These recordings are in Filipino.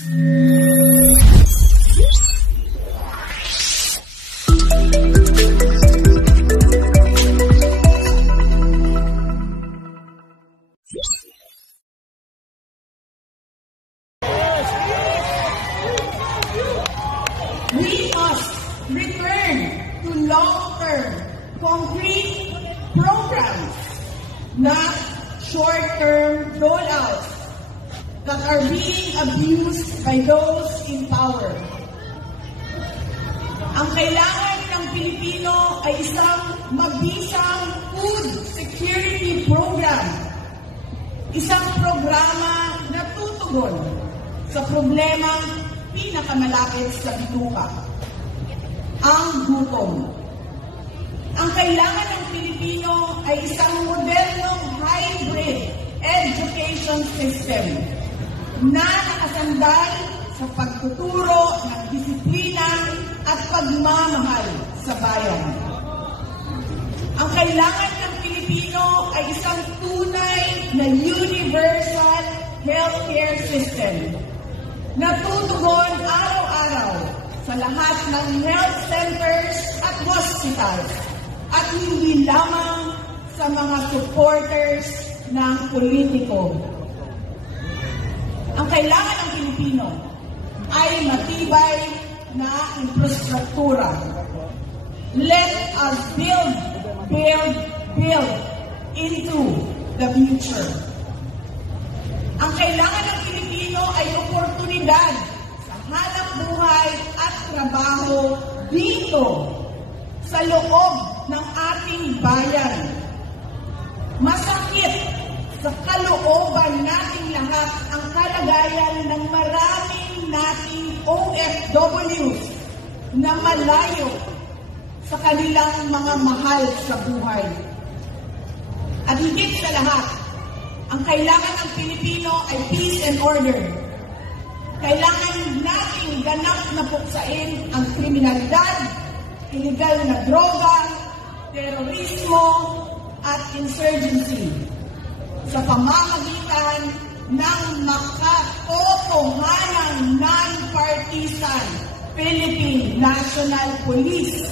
We must return to long-term, concrete programs, not short-term rollouts that are being abused by those in power. Ang kailangan ng Pilipino ay isang mabisang food security program. Isang programa na tutugon sa problemang pinakamalapit sa bituka, ang gutom. Ang kailangan ng Pilipino ay isang modernong hybrid education system na nakasandal sa pagtuturo ng disiplina at pagmamahal sa bayan. Ang kailangan ng Pilipino ay isang tunay na universal healthcare system na tutugon araw-araw sa lahat ng health centers at hospitals at hindi lamang sa mga supporters ng politiko. Ang kailangan ng Pilipino ay matibay na infrastruktura. Let us build into the future. Ang kailangan ng Pilipino ay oportunidad sa hanap buhay at trabaho dito sa loob ng ating bayan. Masakit sa kalooban nating lahat ang kalagayan ng maraming nating OFWs na malayo sa kanilang mga mahal sa buhay. At higit sa lahat, ang kailangan ng Pilipino ay peace and order. Kailangan nating ganap na puksain ang kriminalidad, illegal na droga, terorismo, at insurgency sa pamamagitan ng makatotohanang non-partisan Philippine National Police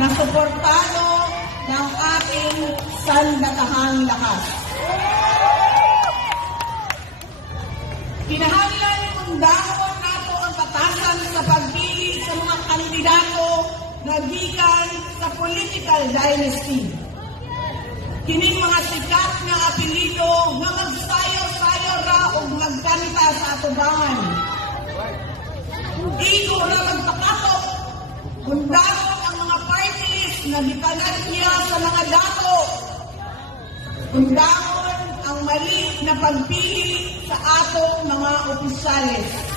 na suportado ng ating sandatahang lakas. Kinahanglan undahon nato ang batasan sa pagpili sa mga kandidato na gikan sa political dynasty. Kining mga sikat nga apelido nga magsayo-sayo ra o magkanta sa atubangan. Iko ra magpakatok, undahon ang mga parties na gitanad niya sa mga dato. Undahon ang mali na pagpili sa atong mga opisyales.